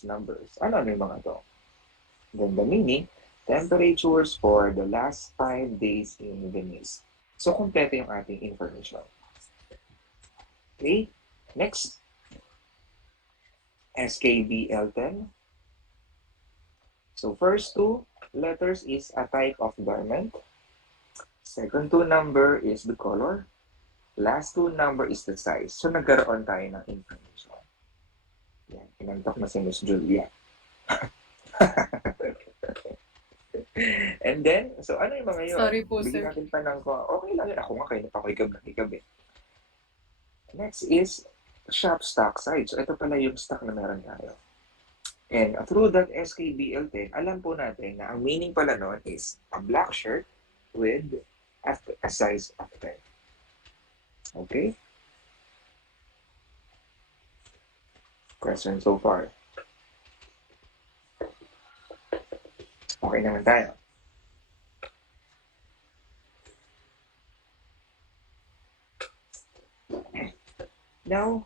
numbers. Ano yung mga to? Then the meaning, temperatures for the last 5 days in Venice. So, kompleto yung ating information. Okay? Next, SKBL10. So, first two letters is a type of garment. Second two number is the color. Last two number is the size. So, nagkaroon tayo ng information. Yan, pinantok na si Miss Julia. And then, so ano yung mga yun? Sorry po, Bigyan sir. natin pa ng, okay lang yun. Ako nga kayo, napakikab na hikab eh. Next is shop stock size. So, ito pala yung stock na meron tayo. And through that SKBL10, alam po natin na ang meaning pala nun is a black shirt with a size of 10. Okay? Question so far. Okay naman tayo. Now,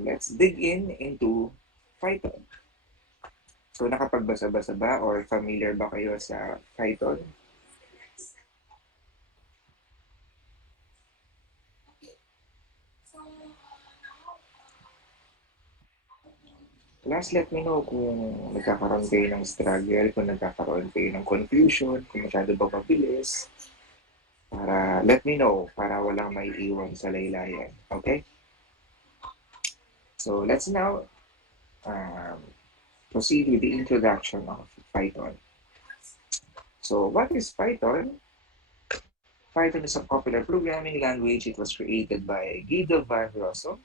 let's dig into Python. So, nakapagbasa-basa ba or familiar ba kayo sa Python? Last, let me know kung nagkakaroon kayo ng struggle, kung nagkakaroon kayo ng confusion, kung masyado ba mabilis. Para let me know, para walang may iwan sa laylayan. Okay? So, let's now proceed with the introduction of Python. So, what is Python? Python is a popular programming language. It was created by Guido van Rossum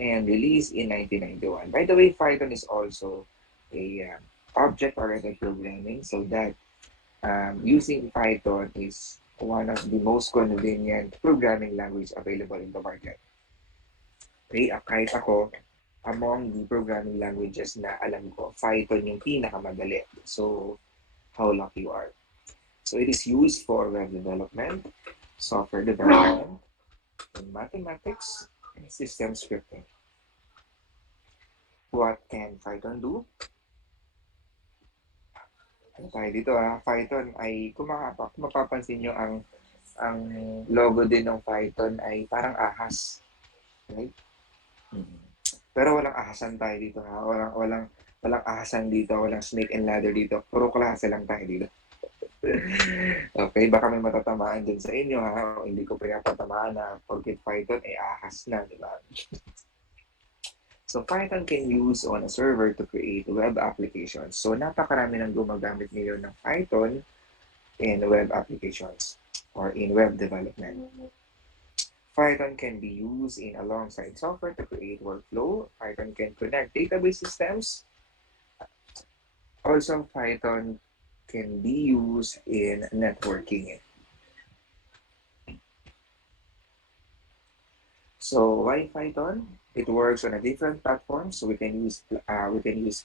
and released in 1991. By the way, Python is also a object-oriented programming, so that using Python is one of the most convenient programming language available in the market. Okay, kahit ako, among the programming languages na alam ko, Python yung pinakamadali. So, how lucky you are. So, it is used for web development, software development, in mathematics, and system scripting. What can Python do? Ano tayo dito Python ay, kung mapapansin nyo, ang logo din ng Python ay parang ahas. Right? Pero walang ahasan tayo dito walang ahasan dito, walang snake and ladder dito. Puro klase lang tayo dito. Okay, baka may matatamaan din sa inyo o hindi ko pinapatamaan na porket Python ay ahas na, di ba? So, Python can use on a server to create web applications. So, napakarami ng gumagamit ngayon ng Python in web applications or in web development. Python can be used in alongside software to create workflow. Python can connect database systems. Also, Python can be used in networking. So, why Python? It works on a different platform, so we can use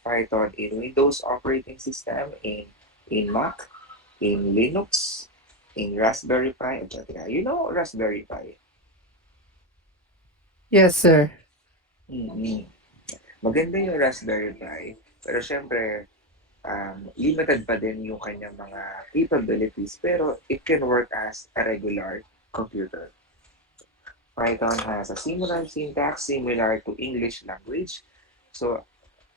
Python in Windows operating system, in Mac, in Linux, in Raspberry Pi, etc. You know Raspberry Pi? Yes, sir. Mm-hmm. Maganda yung Raspberry Pi, pero syempre, limited pa din yung kanyang mga capabilities, pero it can work as a regular computer. Python has a similar syntax, similar to English language. So,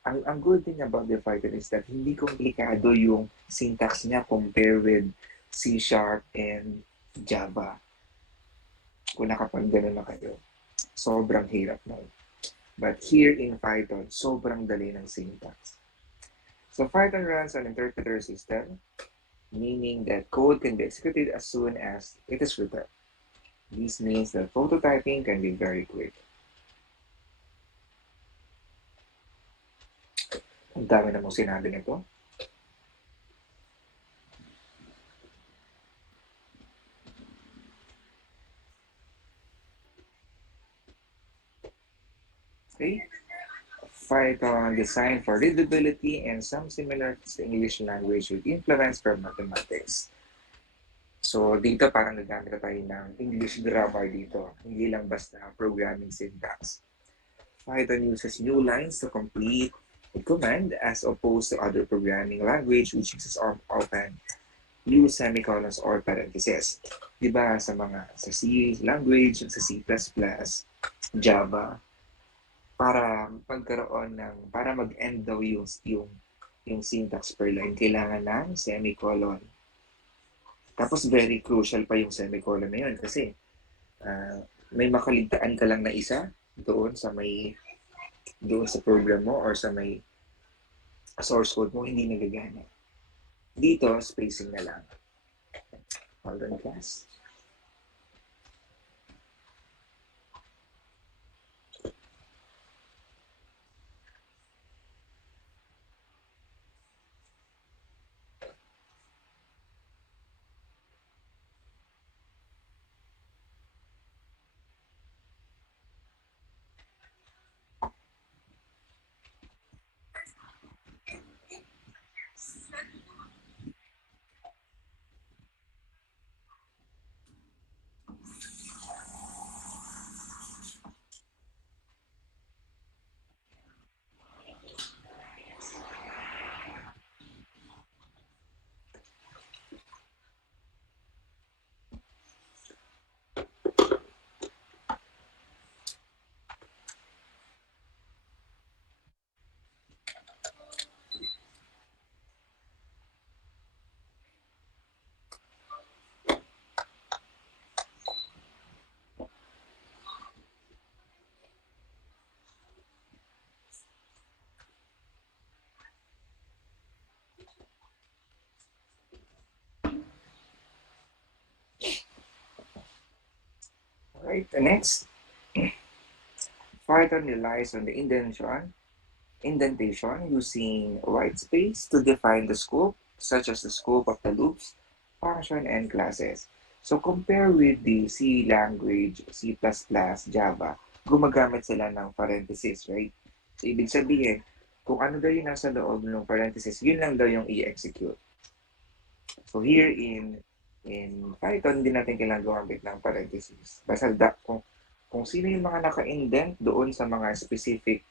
ang good thing about the Python is that hindi komplikado yung syntax niya compare with C# and Java. Kung nakapag-gano'n na kayo, sobrang hirap nun. But here in Python, sobrang dali ng syntax. So Python runs on an interpreter system, meaning that code can be executed as soon as it is written. This means that prototyping can be very quick. Ang dami namang sinabi nito. Okay? Python designed for readability and some similarities to English language with influence from mathematics. So, dito parang nagamit na tayo ng English grammar dito. Hindi lang basta programming syntax. Python uses new lines to complete command as opposed to other programming language which uses often use semicolons or parentheses. Diba sa mga sa C language, sa C++, Java, para pagkaroon ng, para mag-end daw yung syntax per line, kailangan ng semicolon. Tapos very crucial pa yung semicolon na yun kasi may makaligtaan ka lang na isa doon sa program mo or sa may source code mo, hindi nagagana. Dito, spacing na lang. Hold on, class. Alright, the next, Python relies on the indentation using white space to define the scope, such as the scope of the loops, function, and classes. So compare with the C language, C++, Java, gumagamit sila ng parentheses, right? So ibig sabihin, kung ano daw yung nasa loob ng parentheses, yun lang daw yung i-execute. So here in Python, hindi natin kailangan gumamit ng parentheses. Basta kung sino yung mga naka-indent doon sa mga specific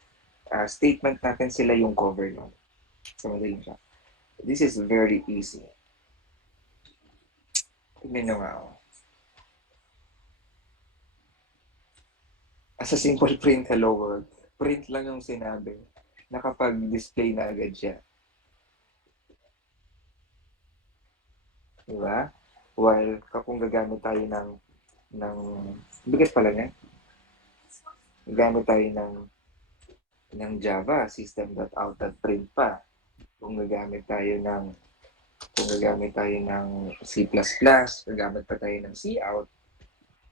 statement natin, sila yung cover nun. So madali siya. This is very easy. Tignan nyo nga ako. As a simple print hello world, print lang yung sinabi. Nakapag-display na agad siya. Diba? While kung gagamit tayo ng bigat pala niya, gagamit tayo ng Java, system.out.print pa. Kung gagamit tayo ng C++, gagamit pa tayo ng cout,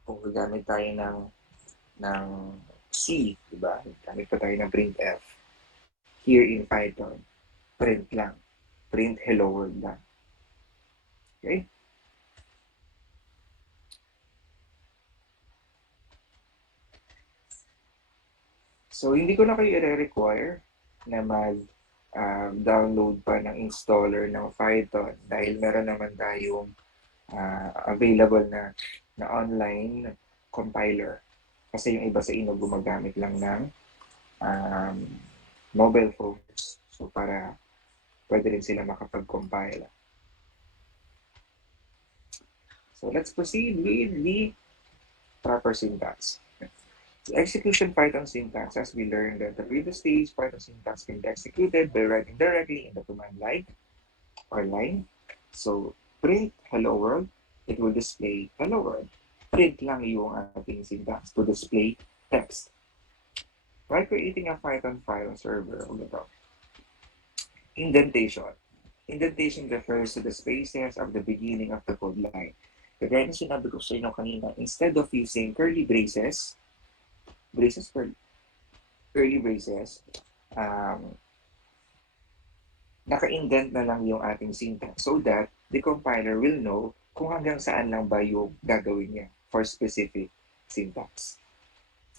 kung gagamit tayo ng C, diba? Gamit pa tayo ng printf. Here in Python, print lang. Print hello world lang. Okay? So, hindi ko na kayo i-require na mag-download pa ng installer ng Python dahil meron naman tayong available na online compiler. Kasi yung iba sa inyo gumagamit lang ng um, mobile phones. So, para pwede rin sila makapag-compile. So, let's proceed with the proper syntax. The execution Python syntax, as we learned at the previous stage, Python syntax can be executed by writing directly in the command line or line. So, print hello world, it will display hello world. Print lang yung ating syntax to display text. By creating a Python file server, indentation. Indentation refers to the spaces of the beginning of the code line. Kagaya na sinabi ko sa inyo kanina, instead of using curly braces, curly braces, naka-indent na lang yung ating syntax so that the compiler will know kung hanggang saan lang ba yung gagawin niya for specific syntax.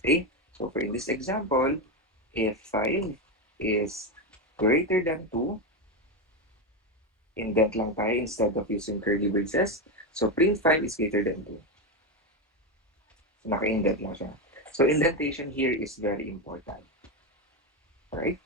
Okay? So for in this example, if 5 is greater than 2, indent lang tayo instead of using curly braces. So print 5 is greater than 2. So naka-indent lang siya. So indentation here is very important. Alright?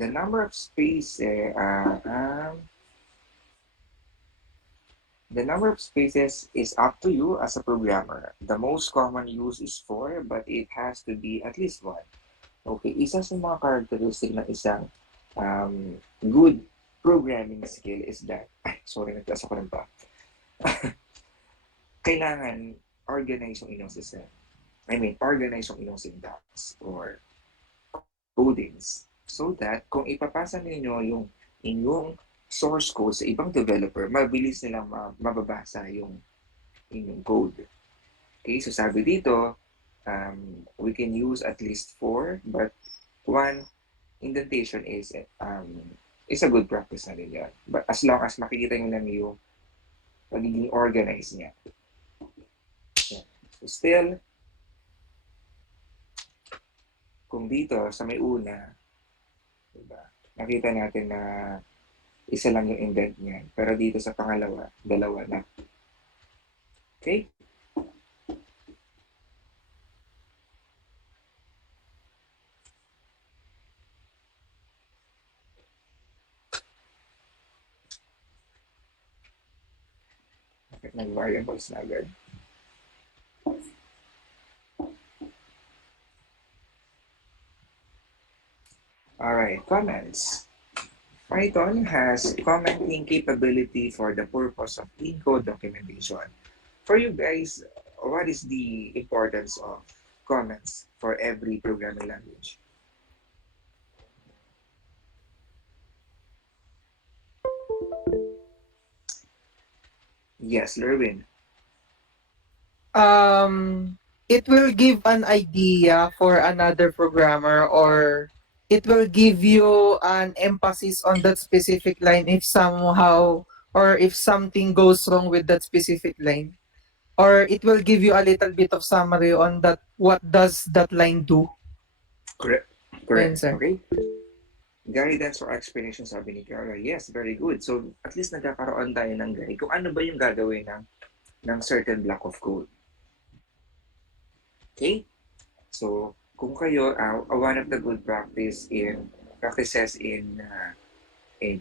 The number of spaces, the number of spaces is up to you as a programmer. The most common use is 4, but it has to be at least 1. Okay, isa sa mga characteristic ng isang good programming skill is that, sorry, nagtasa ko rin pa. Kailangan organize yung inyong system. Organize yung inyong syntax or codings so that kung ipapasa ninyo yung inyong source code sa ibang developer, mabilis nilang mababasa yung inyong code. Okay, so sabi dito, we can use at least 4, but 1 indentation is a good practice na rin yan. But as long as makikita nyo lang yung magiging organized niya. Yeah. So still, kung dito sa may una, diba, nakita natin na isa lang yung indent niya. Pero dito sa pangalawa, dalawa na. Okay? Nag-variables na agad. Alright, comments. Python has commenting capability for the purpose of code documentation. For you guys, what is the importance of comments for every programming language? Yes, Lerwin. It will give an idea for another programmer, or it will give you an emphasis on that specific line if somehow or if something goes wrong with that specific line, or it will give you a little bit of summary on that what does that line do. Correct. Ayun, Correct. sir. Okay. Guidance or explanation sabi ni Kara. Yes, very good. So, at least nagkakaroon tayo ng guide kung ano ba yung gagawin ng certain block of code. Okay? So, kung kayo, one of the good practices in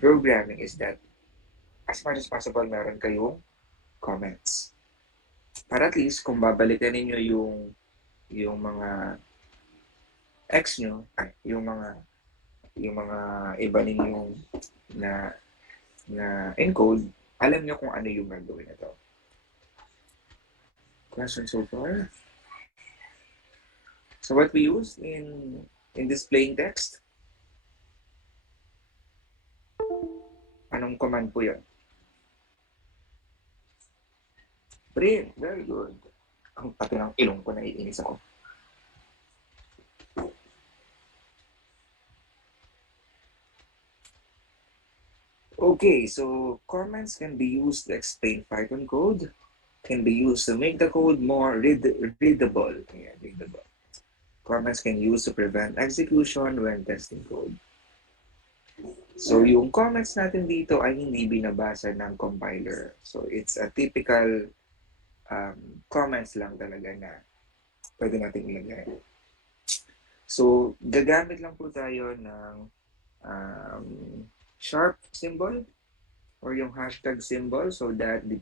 programming is that as much as possible, meron kayong comments. Para at least, kung babalikan ninyo yung mga X nyo, yung mga iba ninyong na encode, alam nyo kung ano yung gagawin na to. Question so far? So what we use in displaying text? Anong command po yun? Print. Very good. Ang pati ng ilong ko, naiinis ako. Okay, so comments can be used to explain Python code, can be used to make the code more readable. Yeah, readable. Comments can be used to prevent execution when testing code. So yung comments natin dito ay hindi binabasa ng compiler. So it's a typical comments lang talaga na pwede natin ilagay. So gagamit lang po tayo ng sharp symbol or yung hashtag symbol so that the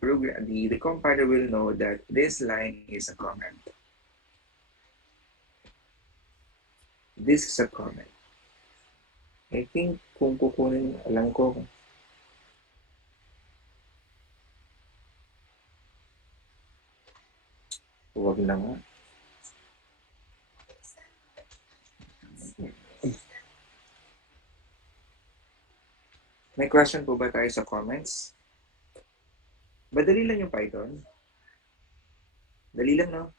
compiler will know that this line is a comment. This is a comment. I think kung kukunin, alam ko. Huwag na nga. May question po ba tayo sa comments? Madali lang yung Python. Dali lang, no?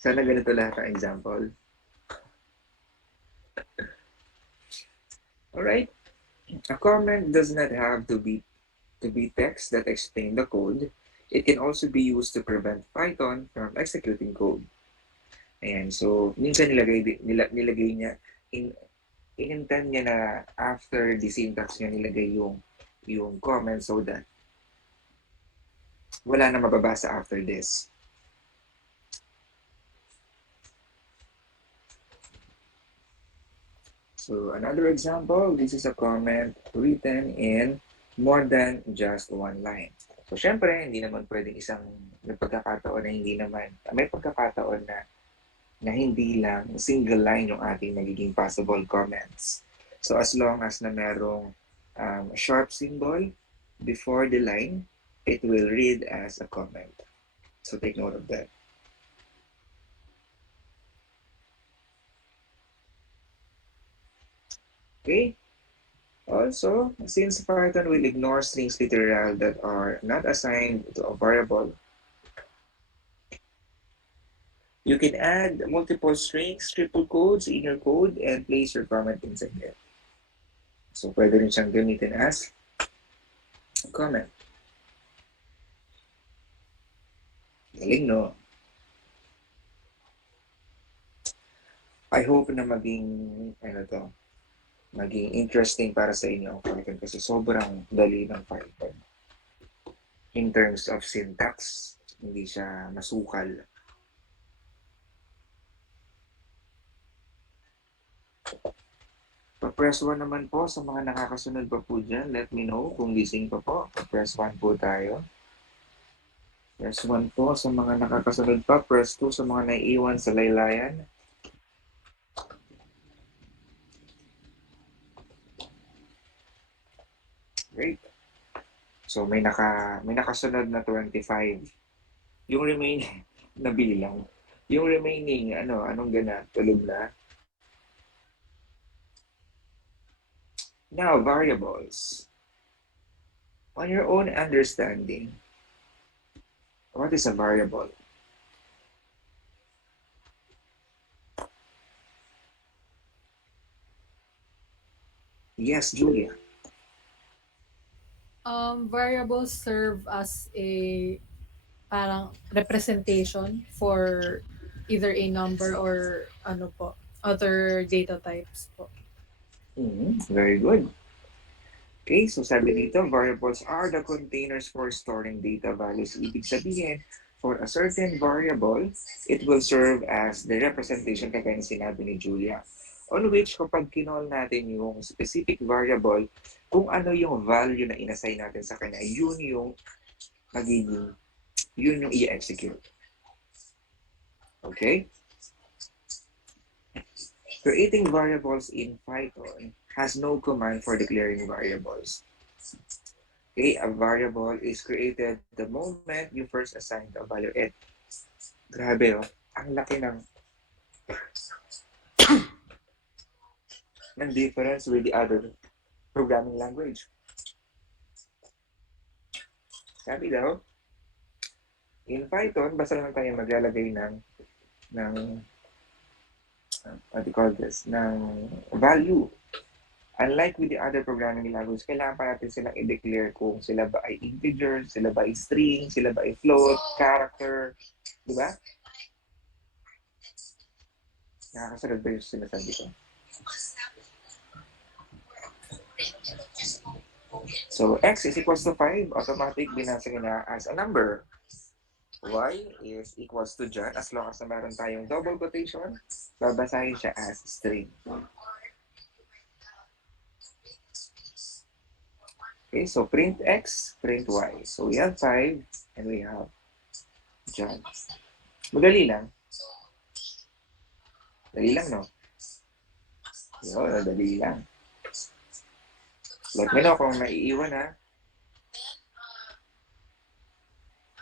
Sana ganito lahat ang example. Alright? A comment does not have to be text that explain the code. It can also be used to prevent Python from executing code. Ayan, so minsan nilagay niya, in-intend niya na after the syntax niya nilagay yung comment so that wala na mababasa after this. So another example, this is a comment written in more than just one line. So syempre, hindi naman pwedeng isang may pagkakataon na hindi naman, may pagkakataon na hindi lang single line yung ating nagiging possible comments. So as long as na merong sharp symbol before the line, it will read as a comment. So take note of that. Okay? Also, since Python will ignore strings literal that are not assigned to a variable, you can add multiple strings, triple quotes in your code, and place your comment inside there. So, pwede rin siyang gamitin as a comment. Galing, no? I hope na ano to, maging interesting para sa inyo ang Python kasi sobrang dali ng Python. In terms of syntax, hindi siya masukal. Pa-press 1 naman po sa mga nakakasunod pa po dyan. Let me know kung gising pa po. Pa-press 1 po tayo. Press 1 po sa mga nakakasunod pa. Press 2 sa mga naiiwan sa laylayan. Great. So may nakasunod na 25. Yung remaining, nabili lang. Yung remaining, anong gana? Tulog na? Now, variables. On your own understanding, what is a variable? Yes, Julia. Variables serve as a parang representation for either a number or ano po, other data types po. Very good. Okay, so sabi dito, variables are the containers for storing data values. Ibig sabihin, for a certain variable, it will serve as the representation kagaya ng sinabi ni Julia. On which, kapag kinol natin yung specific variable, kung ano yung value na inassign natin sa kanya, magiging, yun yung i-execute. Okay? Creating variables in Python has no command for declaring variables. Okay, a variable is created the moment you first assign the value. Grabe oh, ang laki ng difference with the other programming language. Sabi daw, in Python, basta lang tayo maglalagay ng what do you call this, ng value. Unlike with the other programming languages, kailangan pa natin silang i-declare kung sila ba ay integer, sila ba ay string, sila ba ay float, character, di ba? Nakakasunod ba yung sinasabi ko? So, x is equals to 5, automatic binasa na as a number. Y is equals to dyan, as long as na meron tayong double quotation, babasahin siya as string. Okay, so print x, print y. So we have 5 and we have dyan. Madali lang. Dali lang, no? Yun, dali lang. Let me know kung maiiwan, ha?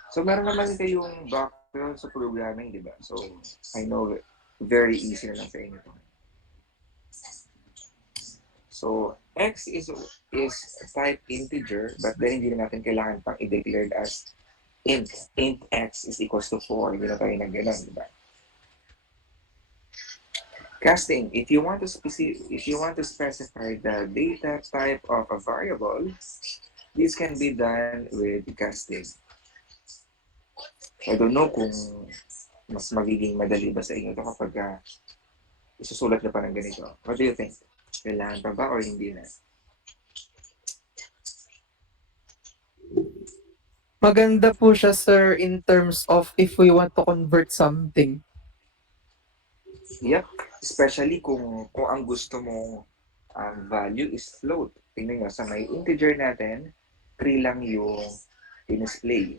So, meron naman kayong background sa programming, di ba? So, I know very easy na lang sa inyo. So, x is type integer, but then hindi na natin kailangan pang i-declared as int. Int x is equals to 4. Hindi na tayo na gano'n, di ba? Casting, if you want to specify the data type of a variable, this can be done with casting. I don't know kung mas magiging madali ba sa inyo ito kapag isusulat na pa ng ganito. What do you think? Kailangan pa ba or hindi na? Maganda po siya, sir, in terms of if we want to convert something. Yep. Especially kung ang gusto mo value is float. Tingnan nyo, sa may integer natin, 3 lang yung in-display.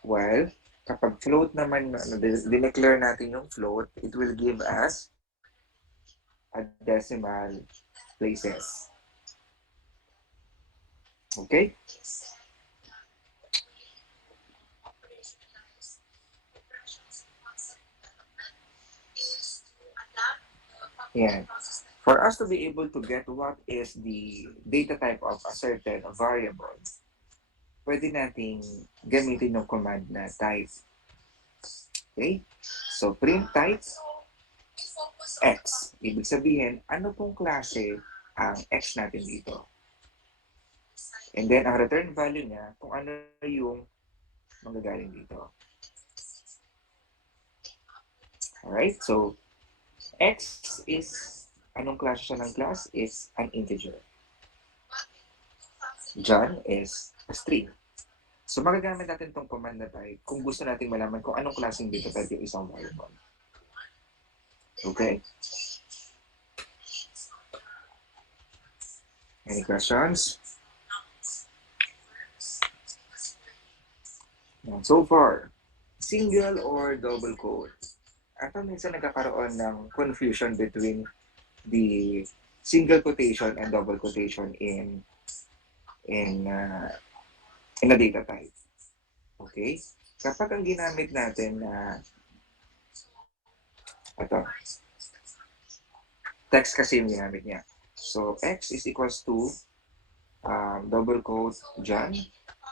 While, kapag float naman, dineclare natin yung float, it will give us a decimal places. Okay? Yan. For us to be able to get what is the data type of a certain variable, pwede nating gamitin yung command na type. Okay? So, print type X. Ibig sabihin, ano pong klase ang X natin dito? And then, ang return value niya, kung ano yung manggagaling dito. Alright? So, X is, anong klase siya ng class? Is an integer. John is a string. So, magagamit natin itong command na type kung gusto natin malaman kung anong klaseng data type yung isang variable. Okay? Any questions? And so far, single or double quote? Ito minsan nagkakaroon ng confusion between the single quotation and double quotation in uh, in a data type. Okay? Kapag ang ginamit natin na ito, text kasi yung ginamit niya. So, X is equals to double quote John.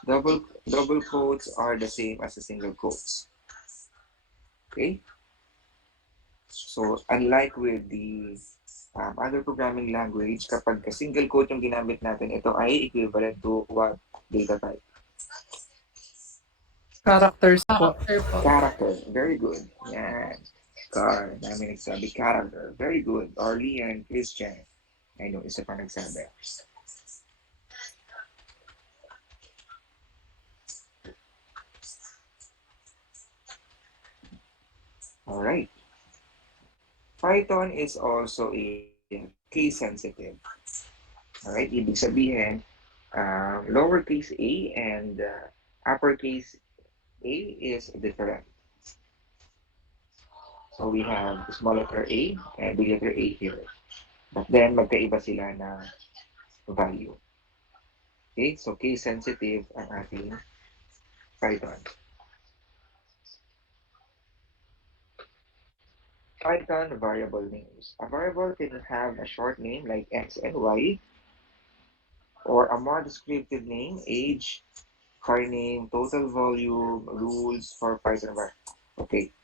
Double quotes are the same as the single quotes. Okay? So, unlike with the other programming language, kapag single quote yung ginamit natin, ito ay equivalent to what data type? Characters po. Character po. Character. Very good. Yan. Car. Namin nagsabi. Character. Very good. Orly and Christian. Ay, no, isa pa nagsabi. Alright. Python is also a case sensitive. Alright, ibig sabihin, lowercase a and uppercase a is different. So we have small letter a and big letter a here. But then, magkaiba sila na value. Okay, so case sensitive ang ating Python. Python variable names. A variable can have a short name like X and Y, or a more descriptive name, age, car name, total volume, rules for Python. Okay,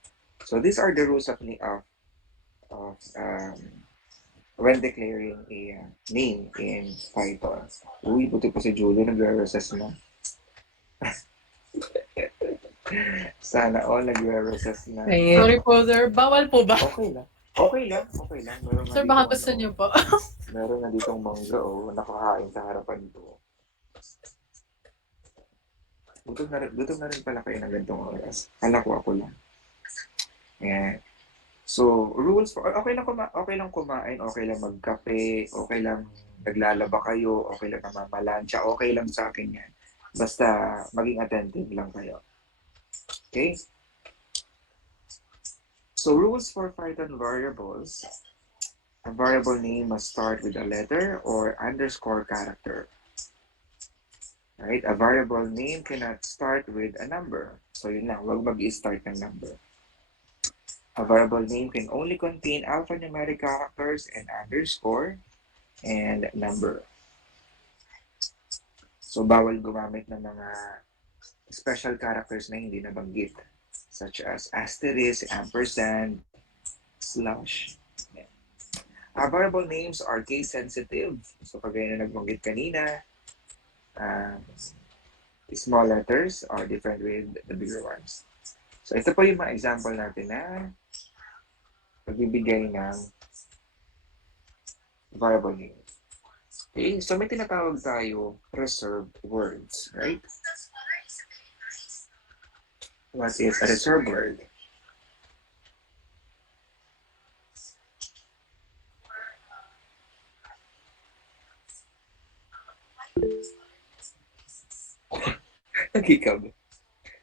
so these are the rules of when declaring a name in Python. Uy, buti pa si Julie nagre-recess na. Sana all nagre-recess na. Ayun. Sorry po, sir. Bawal po ba? Okay lang. Okay lang. Okay lang. Meron nga Sir, dito, baka gusto niyo po. meron nga ditong mangga, oh, nakakain sa harapan ko. Gutom na rin pala kayo ng ganitong oras. Kala ko ako lang. Ayan. So, rules for, okay lang kumain, okay lang magkape, okay lang naglalaba kayo, okay lang namamalansya, okay lang sa akin yan. Basta maging attentive lang kayo. Okay? So, rules for Python variables. A variable name must start with a letter or underscore character. Right? A variable name cannot start with a number. So, yun lang, wag mag-i-start ng number. A variable name can only contain alphanumeric characters and underscore and number. So, bawal gumamit ng mga special characters na hindi nabanggit, such as asterisk, ampersand, slash. Variable names are case sensitive. So, kagaya na nagbanggit kanina, small letters are different with the bigger ones. So, ito po yung mga example natin na pagbibigay ng variable name. Okay, so may tinatawag tayo reserved words, right? What is a reserved word? Gikab.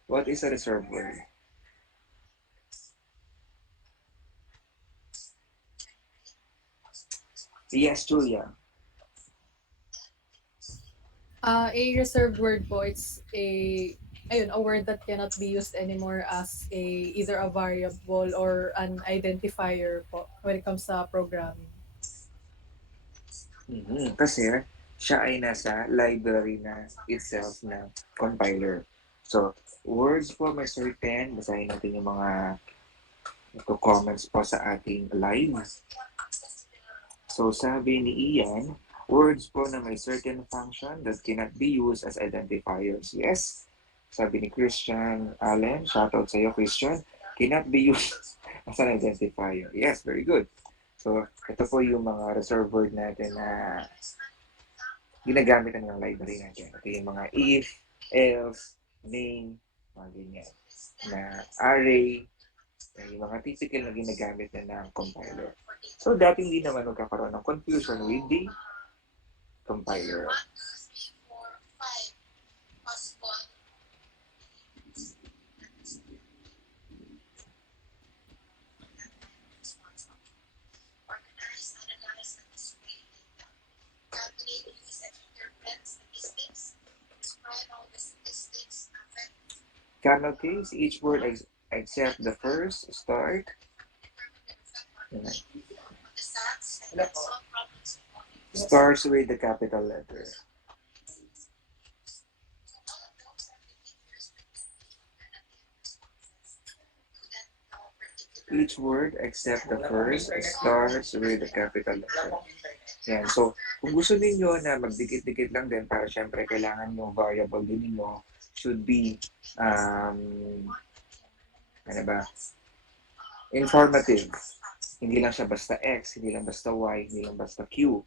What is a reserved word? Yes, Julia. A reserved word po, it's a word that cannot be used anymore as either a variable or an identifier po when it comes sa programming. Kasi siya ay nasa library na itself na compiler. So, words po may certain, basahin natin yung mga comments po sa ating live. So, sabi ni Ian, words po na may certain function that cannot be used as identifiers. Yes. Sabi ni Christian Allen, shoutout sa iyo, Christian, cannot be used as an identifier. Yes, very good. So, ito po yung mga reserved word natin na ginagamit ng library natin. Ito yung mga if, else, name, mga ganyan. Na array, yung mga typical na ginagamit na ng compiler. So, dati hindi naman magkakaroon ng confusion with the compiler. Camel case, each word except the first start. Starts with the capital letter. Each word except the first starts with a capital letter. Yan. So, kung gusto niyo na magdikit-dikit lang din para syempre kailangan yung variable din niyo should be ano ba, informative. Hindi lang siya basta X, hindi lang basta Y, hindi lang basta Q.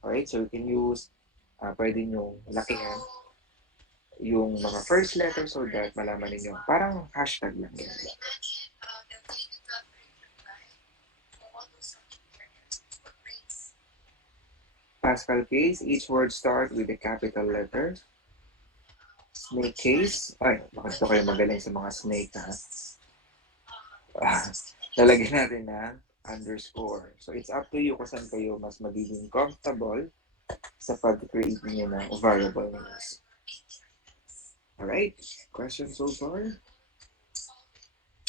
Alright? So, you can use, pwede nyo lakihan yung mga first letter so that malaman ninyo. Parang hashtag lang yan. Pascal case, each word start with a capital letter. Snake case, ay, bakit ito kayo magaling sa mga snake, ha? Lalagyan natin ng underscore. So, it's up to you kung saan kayo mas magiging comfortable sa pag-create niyo ng variable names. Alright? Question so far?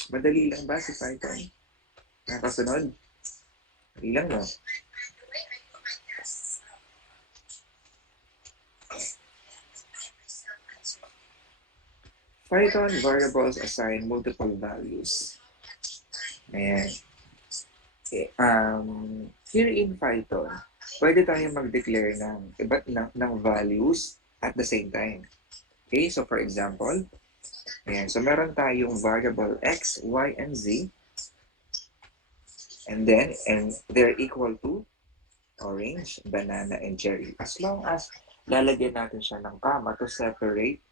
Madali lang ba si Python? Nakasunod? Madali lang, no? Python variables assign multiple values. Ayan. Here in Python, pwede tayong mag-declare ng iba't ng values at the same time. Okay, so for example, ayan, so meron tayong variable x, y, and z, and they're equal to orange, banana, and cherry. As long as lalagyan natin siya ng comma to separate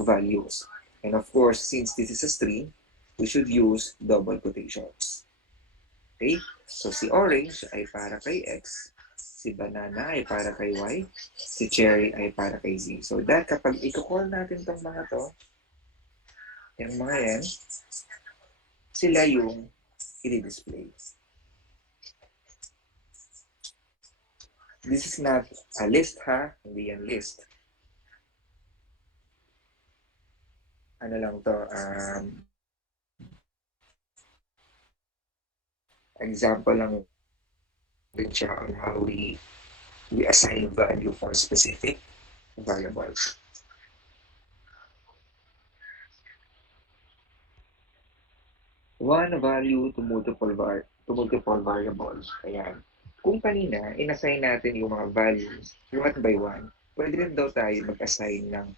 values. And of course, since this is a string, we should use double quotations. Okay? So, si orange ay para kay X, si banana ay para kay Y, si cherry ay para kay Z. So, that kapag i-call natin tong mga to, yung mga yan, sila yung i-display. This is not a list, ha? Hindi yan list. Ano lang to, example lang din siya on how we assign value for specific variables. One value to multiple variables. Ayan. Kung kanina, inassign natin yung mga values one by one, pwede rin daw tayo mag-assign ng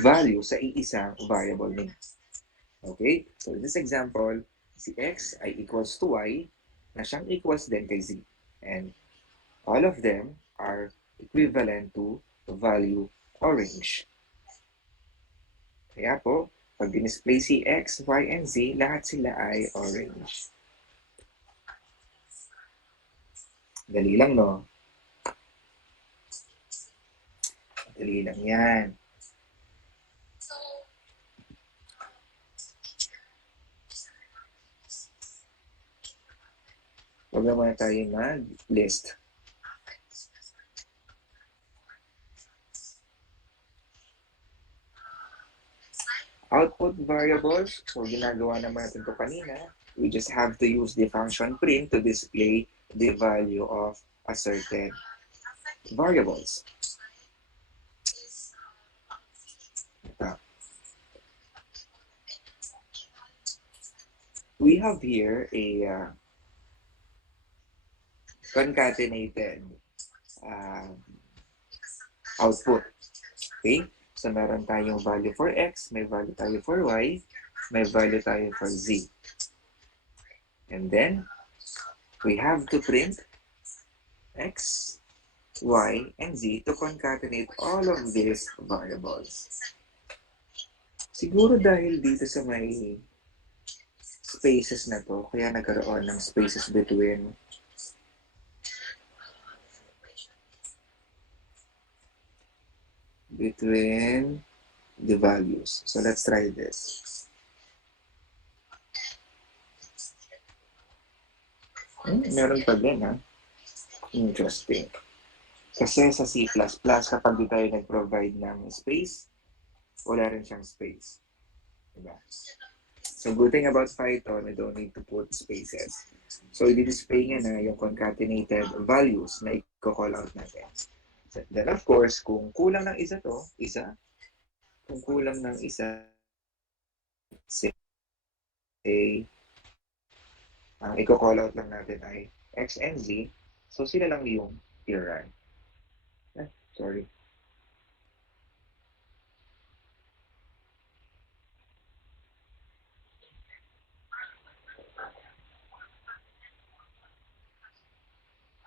value sa iisang variable name. Okay? So, in this example, si x ay equals to y na siyang equals din kay z. And all of them are equivalent to value orange. Kaya po, pag display si X, Y, and Z, lahat sila ay orange. Dali lang, no? Dali lang yan. Huwag na muna tayo mag-list. Output variables, so ginagawa naman natin ito kanina, we just have to use the function print to display the value of a certain variables. Ito. We have here a concatenated uh, output. Okay? So meron tayong value for x, may value tayo for y, may value tayo for z. And then, we have to print x, y, and z to concatenate all of these variables. Siguro dahil dito sa may spaces na to, kaya nagkaroon ng spaces between the values. So let's try this. Meron pa din, ha? Interesting. Kasi sa C++, kapag di tayo nag-provide ng space, wala rin siyang space. Diba? So good thing about Python, we don't need to put spaces. So i-display niya na yung concatenated values na i-call out natin. Then of course, kung kulang ng isa to, isa. Kung kulang ng isa, say, ang i-call out lang natin ay x and z. So sila lang yung i-run. Sorry.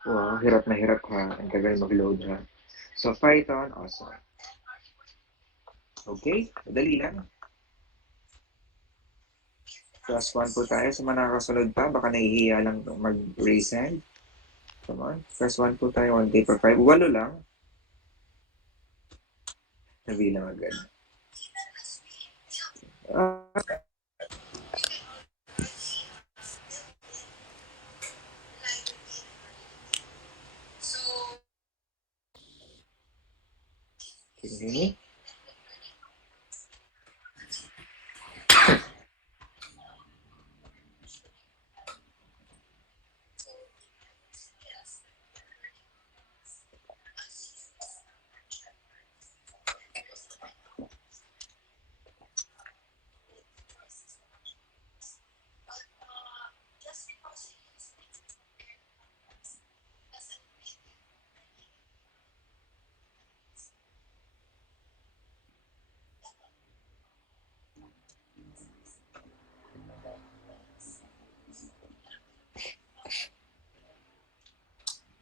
Wow, hirap na hirap ha. Ang tagal mag-load ha. So Python, awesome. Okay, madali lang. Plus 1 po tayo. Sa mga nakakasunod pa, baka nahihiya lang mag-resend. Come on. Plus 1 po tayo. 1 paper 5. 8 lang. Nabilang agad. Can you hear me?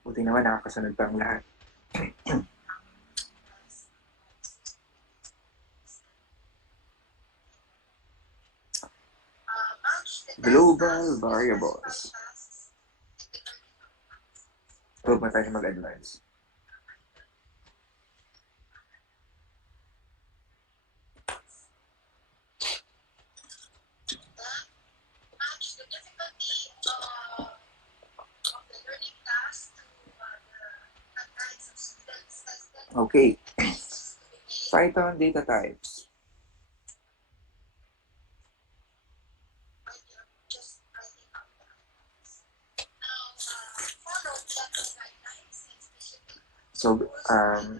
Buti naman nakakasunod pa ang lahat. Global variables. Huwag na tayo mag-advance. Okay. Python data types. So,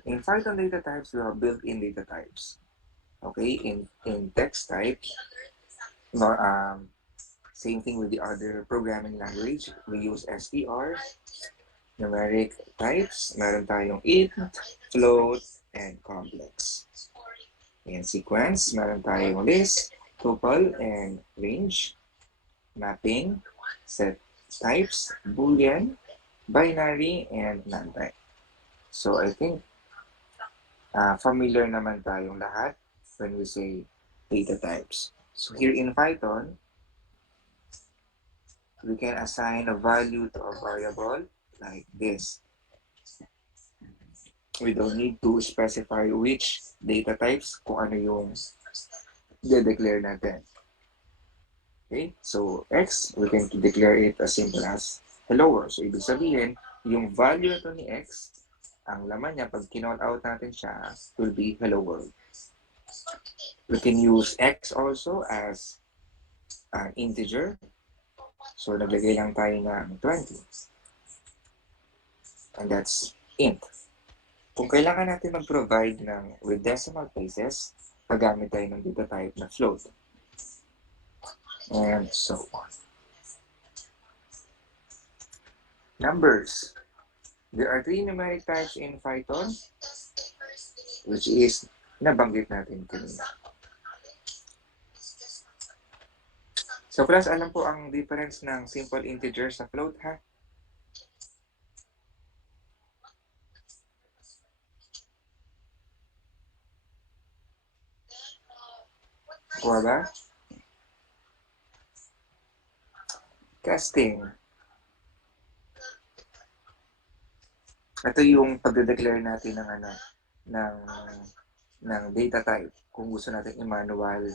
in Python data types, we have built-in data types. Okay, in text type, no, same thing with the other programming language. We use str, numeric types. Meron tayong int, float, and complex. In sequence, meron tayong list, tuple, and range. Mapping, set types, boolean, binary, and non-type. So I think familiar naman tayong lahat when we say data types. So here in Python, we can assign a value to a variable like this. We don't need to specify which data types, kung ano yung de-declare natin. Okay, so x, we can declare it as simple as hello world. So, ibig sabihin, yung value ito ni x, ang laman niya, pag kinall out natin siya, will be hello world. We can use x also as an integer. So, naglagay lang tayo ng 20. And that's int. Kung kailangan natin mag-provide ng with decimal places, paggamit tayo ng data type na float. And so on. Numbers. There are three numeric types in Python, which is nabanggit natin kanina. So class, alam po ang difference ng simple integer sa float, ha? Kuha ba? Casting. Ito yung pagde-declare natin ng ng ng data type kung gusto natin i-manual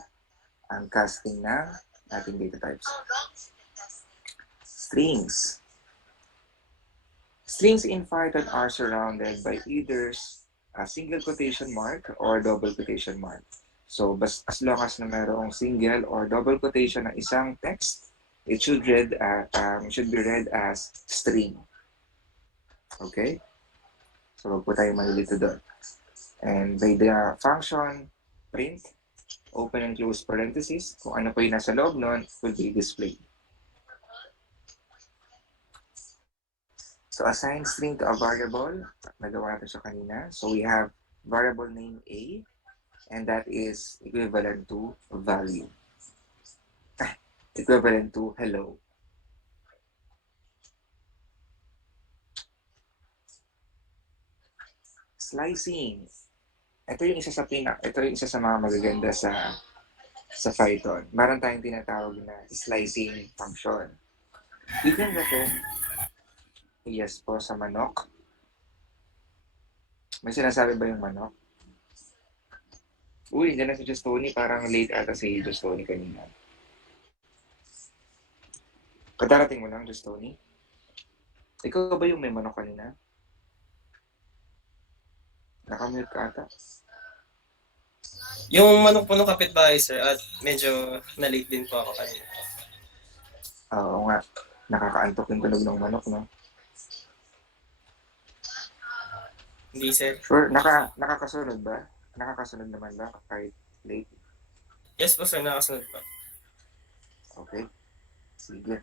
ang casting ng ating data types. Strings. Strings in Python are surrounded by either a single quotation mark or double quotation mark. So, as long as na mayroong single or double quotation ng isang text, it should be read as string. Okay? So, wag po tayo malilito doon. And by the function print, open and close parentheses, kung ano po yung nasa loob nun, will be displayed. So, assign string to a variable, nagawa natin siya kanina. So, we have variable name A, and that is equivalent to value. Equivalent to hello. Slicing. Ito yung isa sa mga magaganda sa Python. Meron tayong tinatawag na slicing function. You can return yes po sa manok. May sinasabi ba yung manok? Uy, hindi na si Just Tony. Parang late ata si Just Tony kanina. Kadarating mo lang, Just Tony. Ikaw ba yung may manok kanina? Nakamute ka ata. Yung manok po ng kapitbahay, sir, at medyo na-late din po ako kanina. Oo nga. Nakakaantok yung tunog ng manok, no? Hindi, sir. Sure. Nakakasunod ba? Nakakasunod naman ba kahit late? Yes po, sir, nakasunod po. Okay. Sige.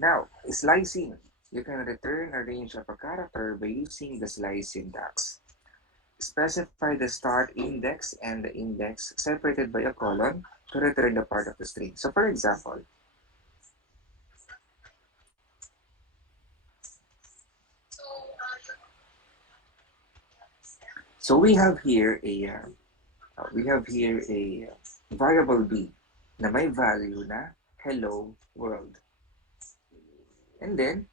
Now, slicing. You can return a range of a character by using the slice syntax. Specify the start index and the index separated by a colon to return the part of the string. So for example, so we have here a variable b na may value na hello world. And then,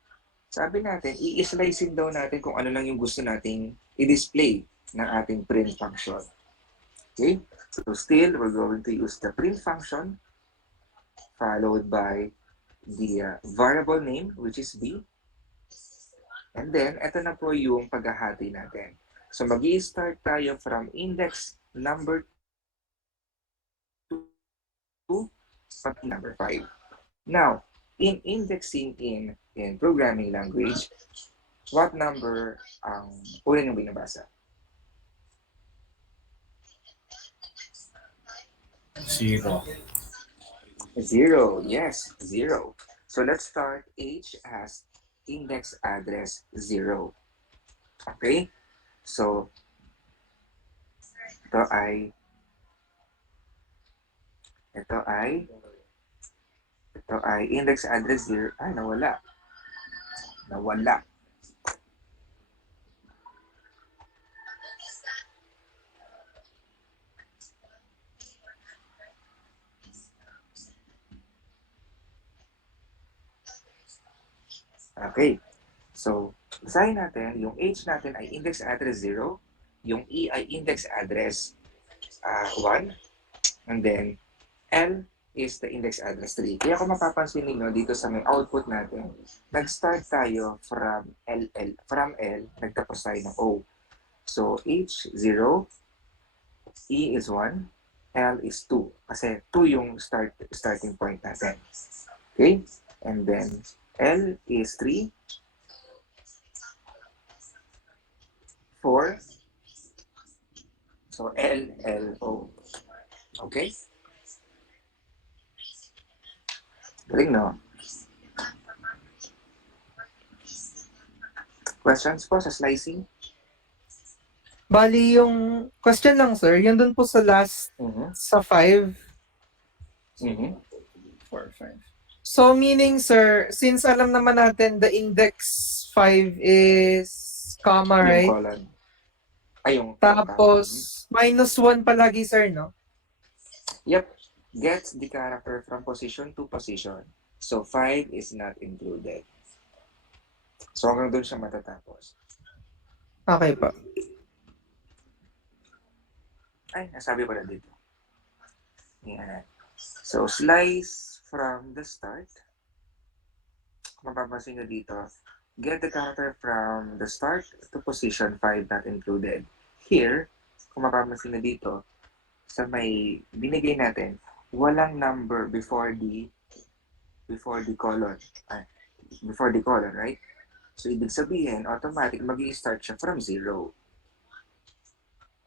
sabi natin, i-slicein daw natin kung ano lang yung gusto nating i-display ng ating print function. Okay? So still, we're going to use the print function followed by the variable name, which is b. And then, ito na po yung paghahati natin. So mag-i-start tayo from index number 2 to number 5. Now, in indexing in programming language, what number ang una niyong binabasa? 0. 0. Yes, 0. So let's start H as index address 0. Okay? So, ito ay index address 0. Ay, nawala. Okay. So, basahin natin, yung H natin ay index address 0, yung E ay index address 1, and then L is the index address 3. Kaya kung mapapansin niyo dito sa may output natin, nag-start tayo from L, nagtapos tayo ng O. So, H, 0, E is 1, L is 2. Kasi 2 yung starting point natin. Okay? And then, L is 3, 4, so L, L, O. Okay? Galing, no? Questions po sa slicing? Bali, yung question lang, sir, yun dun po sa last, sa 5. Mm-hmm. 4, 5. So, meaning, sir, since alam naman natin the index 5 is comma, Yung right? colon. Ay, yung Tapos, minus 1 palagi, sir, no? Yep. Gets the character from position to position. So, 5 is not included. So, hanggang doon siya matatapos. Okay po. Ay, nasabi pala dito. Yan. So, slice from the start. Kung mapapansin nyo dito, get the character from the start to position 5 not included. Here, kung mapapansin nyo dito, sa may binigay natin, walang number before the colon. Before the colon, right? So, ibig sabihin, automatic, mag-i-start siya from 0.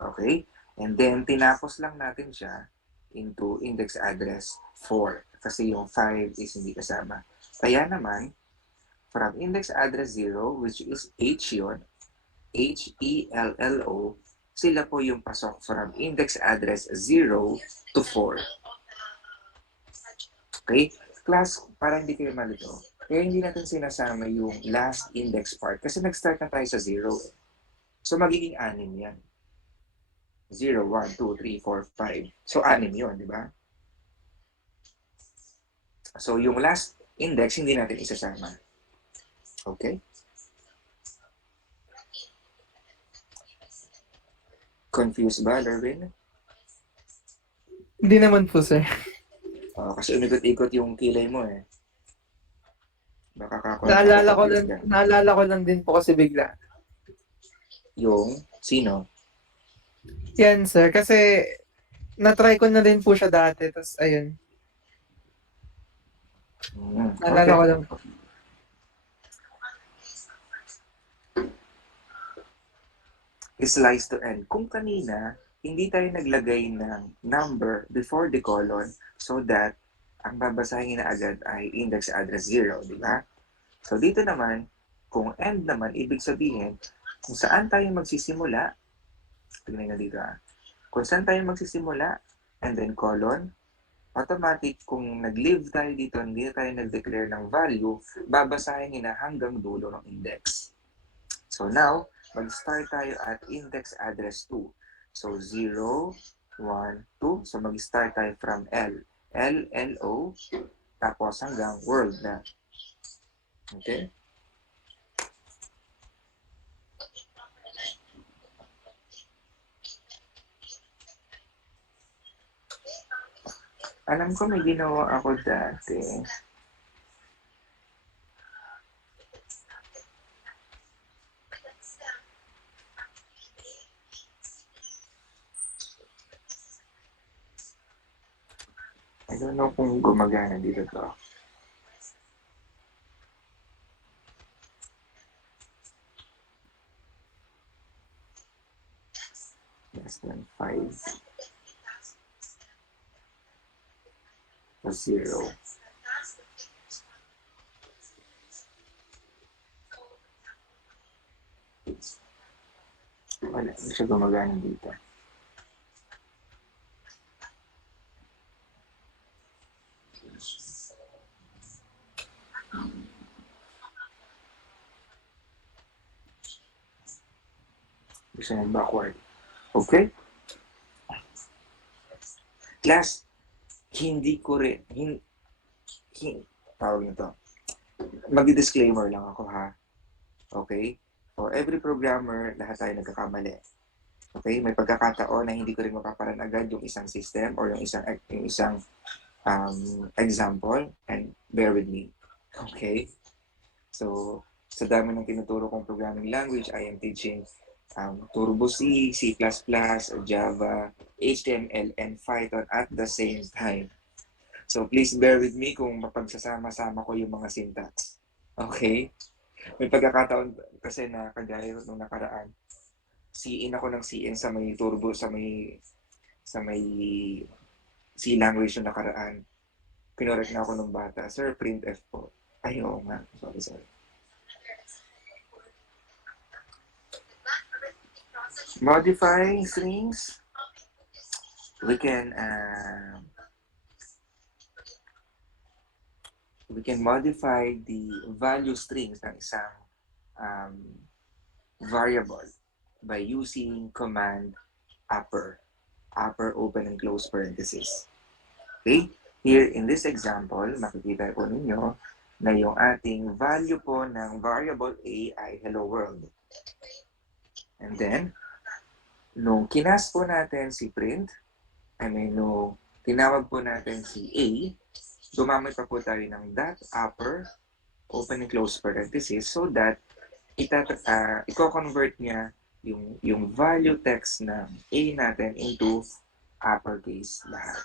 Okay? And then, tinapos lang natin siya into index address 4. Kasi yung 5 is hindi kasama. Kaya naman, from index address 0, which is H yun, H-E-L-L-O, sila po yung pasok from index address 0 to 4. Okay? Class, para hindi kayo malito, kaya hindi natin sinasama yung last index part kasi nag-start na tayo sa 0. So, magiging 6 yan. 0, 1, 2, 3, 4, 5. So, 6 yun, di ba? So, yung last index, hindi natin isasama. Okay? Confused ba, Lerwin? Hindi naman po, sir. Kasi umikot-ikot yung kilay mo eh. Baka confused ka. Naalala ko lang din po kasi bigla. Yung, sino? Yan, sir. Kasi, na-try ko na din po siya dati. Tapos, ayun. Naalala ko lang po. Slice to end. Kung kanina, hindi tayo naglagay ng number before the colon so that ang babasahin na agad ay index address 0, di ba? So dito naman, kung end naman, ibig sabihin, kung saan tayo magsisimula, tingnan nga dito kung saan tayo magsisimula, and then colon, automatic, kung nag-leave tayo dito, hindi tayo nag-declare ng value, babasahin na hanggang dulo ng index. So now, mag-start tayo at index address 2. So 0, 1, 2. So mag-start tayo from L. L, L, O. Tapos hanggang world na. Okay? Alam ko may ginawa ako dati. I don't know kung gumagana dito to. Less than 5. So 0. Wala, hindi siya gumagana dito. Gusto niya backward. Okay? Class, hindi ko rin, tawag nito. Mag-disclaimer lang ako ha. Okay? For every programmer, lahat tayo nagkakamali. Okay? May pagkakataon na hindi ko rin mapaparan agad yung isang system or yung isang example, and bear with me. Okay? So, sa dami ng tinuturo kong programming language, I am teaching Turbo C, C++, Java, HTML, and Python at the same time. So, please bear with me kung mapagsasama-sama ko yung mga syntax. Okay? May pagkakataon kasi na kagaya nung nakaraan, C in ako ng C in sa may turbo, sa may C language yung nakaraan. Pinorek na ako ng bata, Sir, printf po. Ay, oo nga. Sorry. Modifying strings, we can modify the value strings ng isang um, variable by using command upper open and close parenthesis. Okay? Here in this example, makikita po ninyo na yung ating value po ng variable A ay hello world. And then, nung kinas po natin si print, nung tinawag po natin si A, gumamit pa po tayo ng that upper open and close parenthesis so that i-convert niya yung value text ng A natin into uppercase lahat.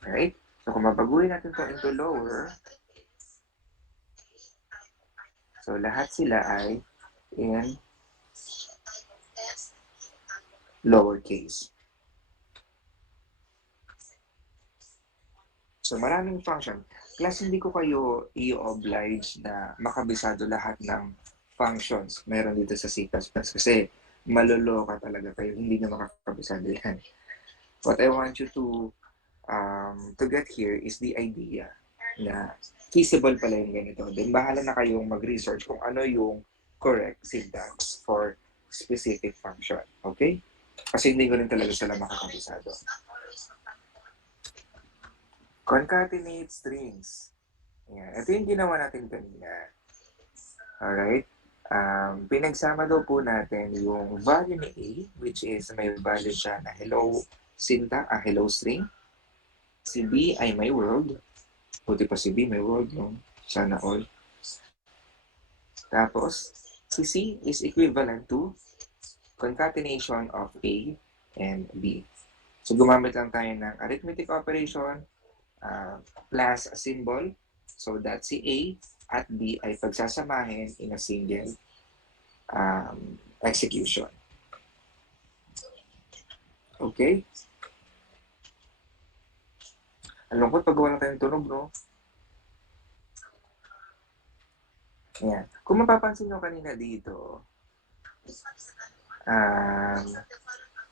Right? So kung mabaguhin natin ito into lower, so lahat sila ay in lowercase. So maraming function. Class, hindi ko kayo i-oblige na makabisado lahat ng functions meron dito sa C++ kasi maloloka talaga kayo. Hindi na makakabisado yan. What I want you to get here is the idea na feasible pala yung ganito. Then bahala na kayong mag-research kung ano yung correct syntax for specific function. Okay? Kasi hindi ko rin talaga sila makakabisado. Concatenate strings. Yan. Ito yung ginawa natin kanina. Alright? Pinagsama daw po natin yung value ni A, which is may value siya na hello hello string. Si B ay may world. Buti pa si B may world, no? Sana all. Tapos, si C is equivalent to concatenation of A and B. So, gumamit lang tayo ng arithmetic operation, plus a symbol so that si A at B ay pagsasamahin in a single execution. Okay? Ang lungkot pag wala tayong tunog, no? Ayan. Kung mapapansin nyo kanina dito,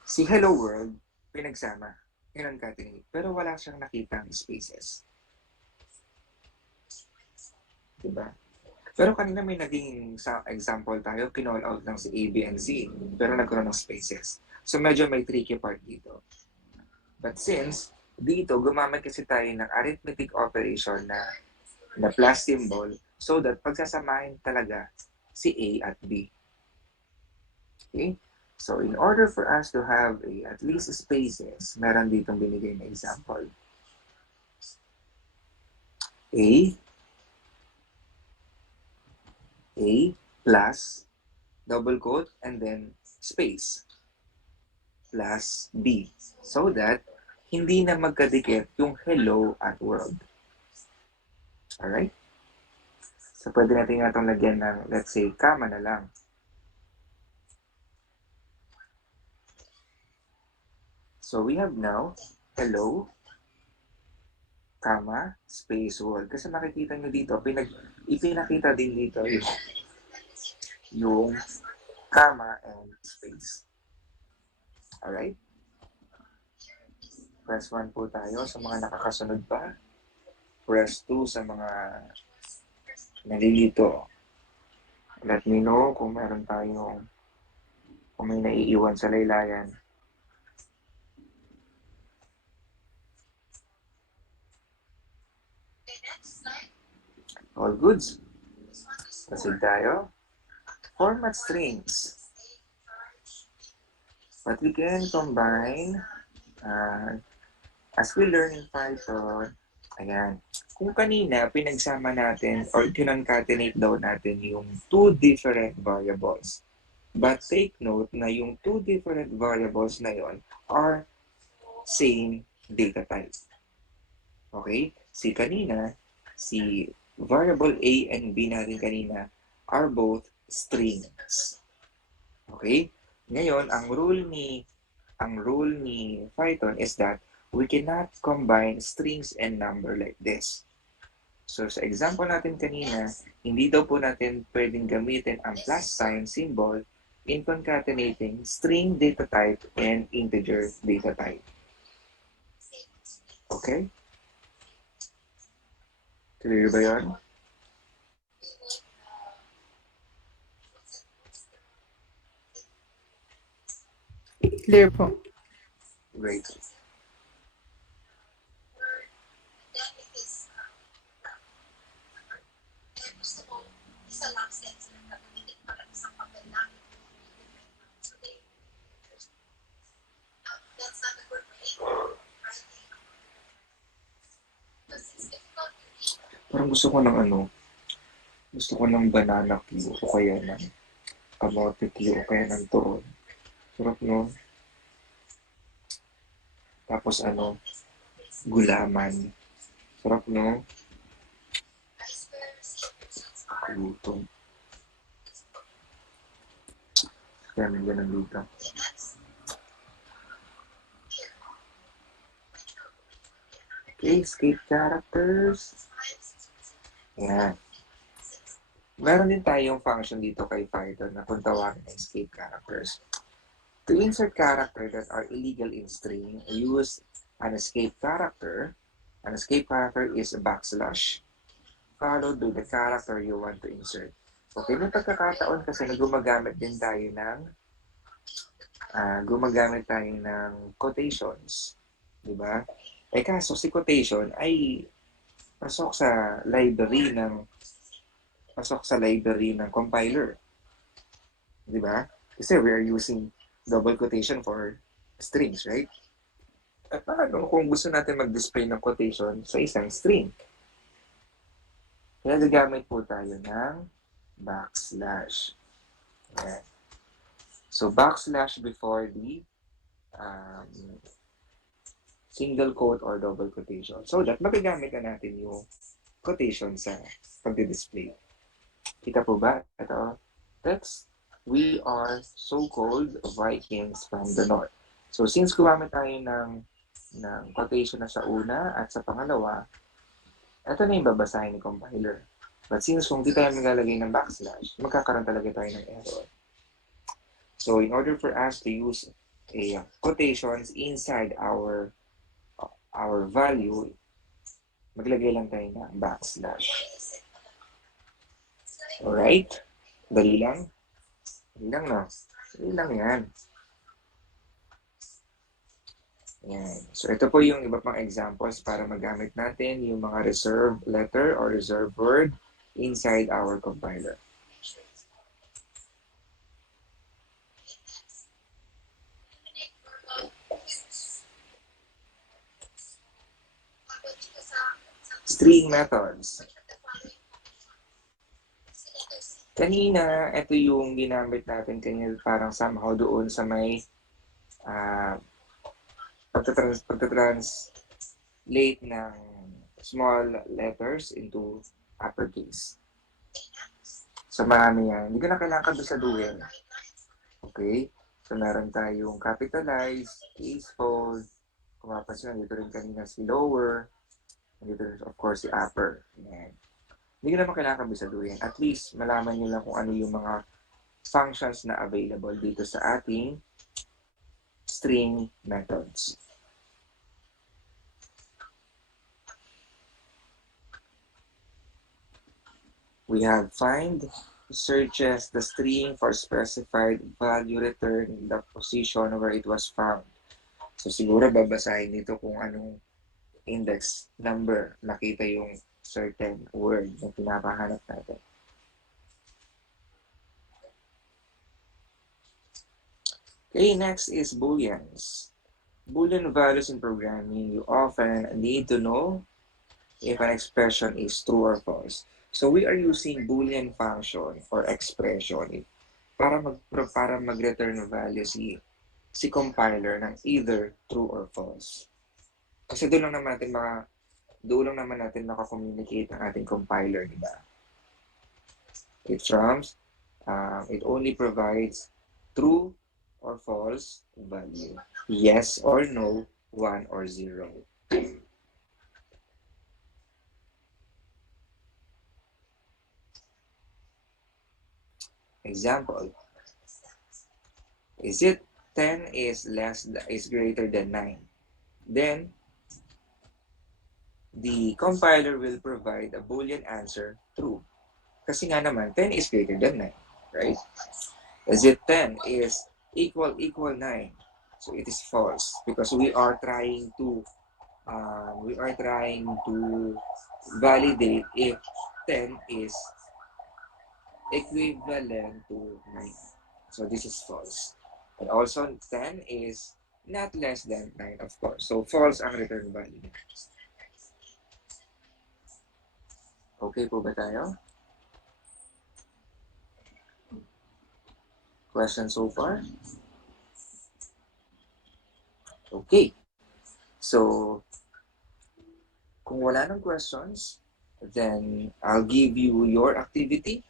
si Hello World, pinagsama. Concatenate. Pero wala siyang nakitang spaces. Diba? Pero kanina may naging example tayo, kinall out lang si A, B, and C. Pero nagkaroon ng spaces. So medyo may tricky part dito. But since dito, gumamit kasi tayo ng arithmetic operation na plus symbol so that pagsasamahin talaga si A at B. Okay? So, in order for us to have at least spaces, meron ditong binigay na example. A plus, double quote, and then space, plus B. So that, hindi na magkadikit yung hello at world. Alright? So, pwede natin nga itong lagyan ng, let's say, comma na lang. So we have now, hello, comma, space world. Kasi makikita nyo dito, ipinakita din dito yung comma and space. Alright? Press 1 po tayo sa mga nakakasunod pa. Press 2 sa mga nalilito. Let me know kung meron tayong, kung may naiiwan sa laylayan. All goods. Proceed tayo. Format strings. But we can combine As we learn in Python, ayan, kung kanina pinagsama natin or kinoncatenate daw natin yung two different variables. But take note na yung two different variables na yon are same data type. Okay? Si variable A and B natin kanina are both strings. Okay? Ngayon, ang rule ni Python is that we cannot combine strings and number like this. So sa example natin kanina, hindi daw po natin pwedeng gamitin ang plus sign symbol in concatenating string data type and integer data type. Okay? Clear ba yun? Clear po. Great. Parang gusto ko ng banana cue o kaya ng kamote cue o kaya ng turon. Sarap no? Tapos gulaman. Sarap no? Luto. Kaya may ganun dito. Okay, escape characters. Ayan. Meron din tayong function dito kay Python na kung tawagin na escape characters. To insert characters that are illegal in string, use an escape character. An escape character is a backslash followed by the character you want to insert. Okay, may pagkakataon kasi na gumagamit tayo ng quotations. Diba? Eh kaso si quotation ay pasok sa library ng compiler. Di ba? Kasi we are using double quotation for strings, right? At paano kung gusto natin mag-display ng quotation sa isang string? Kaya gagamit po tayo ng backslash. Ayan. So, backslash before the um, single quote or double quotation. So that magagamit na natin yung quotation sa pagdi-display. Kita po ba? Ito, text, we are so-called Vikings from the North. So since gumamit tayo ng quotation na sa una at sa pangalawa, ito na yung babasahin ni compiler. But since kung di tayo maglalagay ng backslash, magkakaroon talaga tayo ng error. So in order for us to use a quotations inside our value, maglagay lang tayo ng backslash. Alright? Dali lang? Dali lang, no? Dali lang yan. Yan. So, ito po yung iba pang examples para magamit natin yung mga reserved letter or reserved word inside our compiler. String methods. Kanina, ito yung ginamit natin kanina parang somehow doon sa may pagtatranslate ng small letters into uppercase. So, marami yan. Hindi ko na kailangan kabisaduhin. Okay? So, meron tayong capitalize, case fold, kung mapapansin, dito rin kanina si lower, dito rin, of course, si upper. Yan. Hindi ko naman kailangan kabisaduhin. At least, malaman nyo lang kung ano yung mga functions na available dito sa ating string methods. We have find, searches the string for specified value, return the position where it was found. So siguro babasahin dito kung anong index number nakita yung certain word na pinapahanap natin. Okay, next is booleans. Boolean values in programming, you often need to know if an expression is true or false. So we are using Boolean function or expression para mag-return ng value si compiler ng either true or false. Kasi doon lang naman natin maka-communicate ang ating compiler, di ba? It only provides true or false value. Yes or no, 1 or 0. Example, is it 10 is greater than 9? Then the compiler will provide a Boolean answer true. Kasi nga naman, 10 is greater than 9, right? Is it 10 is equal 9? So it is false because we are trying to validate if 10 is equivalent to 9. So this is false. And also 10 is not less than 9, of course. So false ang return value. Okay po ba tayo? Question so far? Okay. So, kung wala ng questions, then I'll give you your activity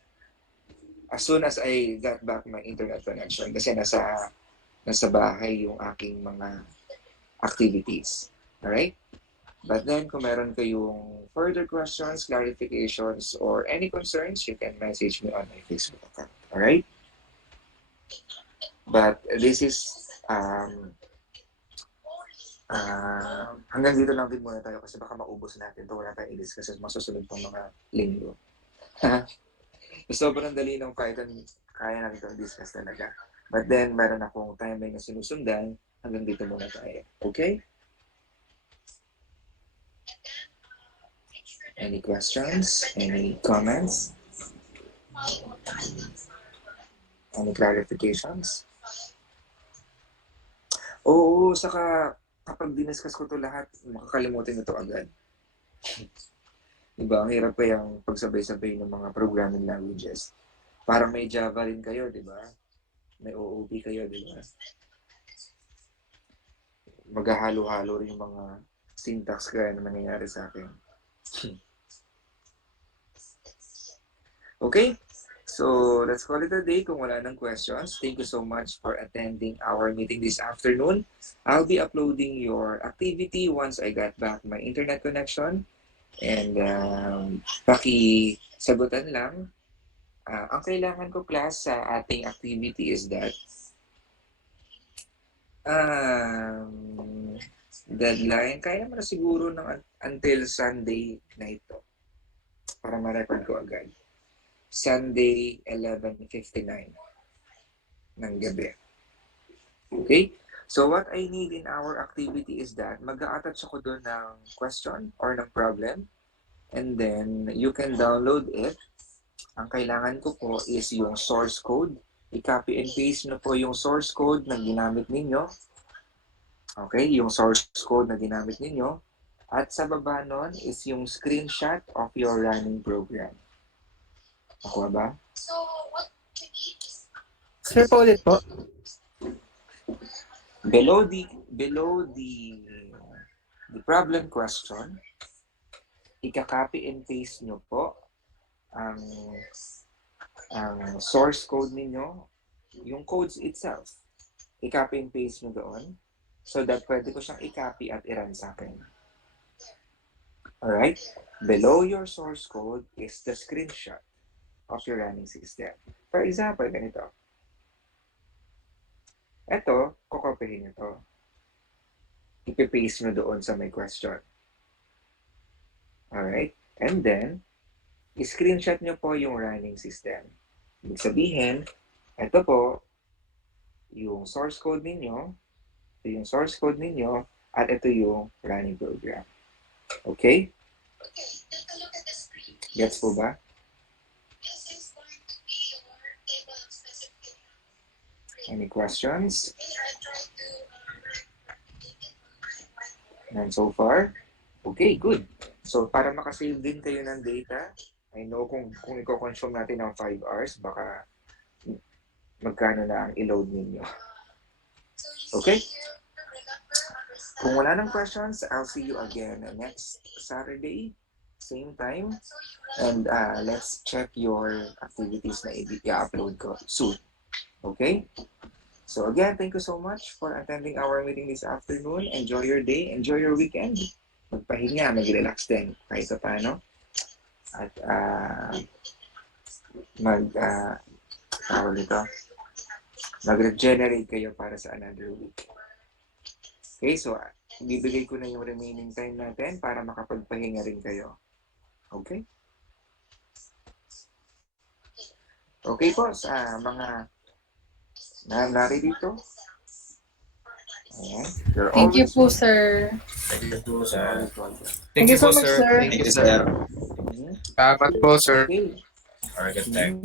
as soon as I got back my internet connection kasi nasa bahay yung aking mga activities. Alright? But then, kung meron kayong further questions, clarifications, or any concerns, you can message me on my Facebook account. Alright? But this is hanggang dito lang din muna tayo kasi baka maubos natin ito. Wala tayong i-discuss sa masusunod pang mga linggo. Sobrang dali ng Python, kaya natin ito discuss talaga. But then, meron akong timeline na sinusundan. Hanggang dito muna tayo. Okay? Any questions? Any comments? Any clarifications? Oo, saka kapag diniscuss ko to lahat, makakalimutin ito agad. Diba? Ang hirap pa yung pagsabay-sabay ng mga programming languages. Parang may Java rin kayo, di ba? May OOP kayo, di ba? Maghahalo-halo rin yung mga syntax kaya na nangyayari sa akin. Okay? So, let's call it a day kung wala ng questions. Thank you so much for attending our meeting this afternoon. I'll be uploading your activity once I got back my internet connection. And pakisagutan lang. Ang kailangan ko class sa ating activity is that deadline, kaya naman na siguro ng until Sunday na ito para ma-record ko agad. Sunday, 11:59 ng gabi. Okay? So what I need in our activity is that mag-a-attach ako doon ng question or ng problem and then you can download it. Ang kailangan ko po is yung source code. I-copy and paste na po yung source code na ginamit ninyo. Okay, yung source code na ginamit ninyo. At sa baba nun is yung screenshot of your running program. Nakuha ba? Sir, paulit po. Below the problem question, ika-copy and paste nyo po ang source code ninyo, yung codes itself. I-copy and paste nyo doon so that pwede ko siyang i-copy at i-run sa akin. Alright? Below your source code is the screenshot of your running system. For example, ganito. Ito, kukopihin nyo to. Ipipaste nyo doon sa may question. Alright? And then, i-screenshot nyo po yung running system. Ibig sabihin, ito po, yung source code ninyo, at ito yung running program. Okay? Gets po ba? Any questions? And so far, okay, good. So, para makasave din kayo ng data, I know kung i-consume natin ng 5 hours, baka magkano na ang i-load ninyo. Okay? Kung wala nang questions, I'll see you again next Saturday, same time. And let's check your activities na i-upload ko soon. Okay? So again, thank you so much for attending our meeting this afternoon. Enjoy your day. Enjoy your weekend. Magpahinga, mag-relax din kahit pa paano. At tawag ito, mag-regenerate kayo para sa another week. Okay, so bibigay ko na yung remaining time natin para makapagpahinga rin kayo. Okay? Okay po, sa mga naririto. Ayan. You're Thank you always po, welcome. sir. Thank you po, sir. Always welcome. Thank you so much, sir. sir. Thank you, sir. Mhm. Salamat po, sir. Okay. Have a good time.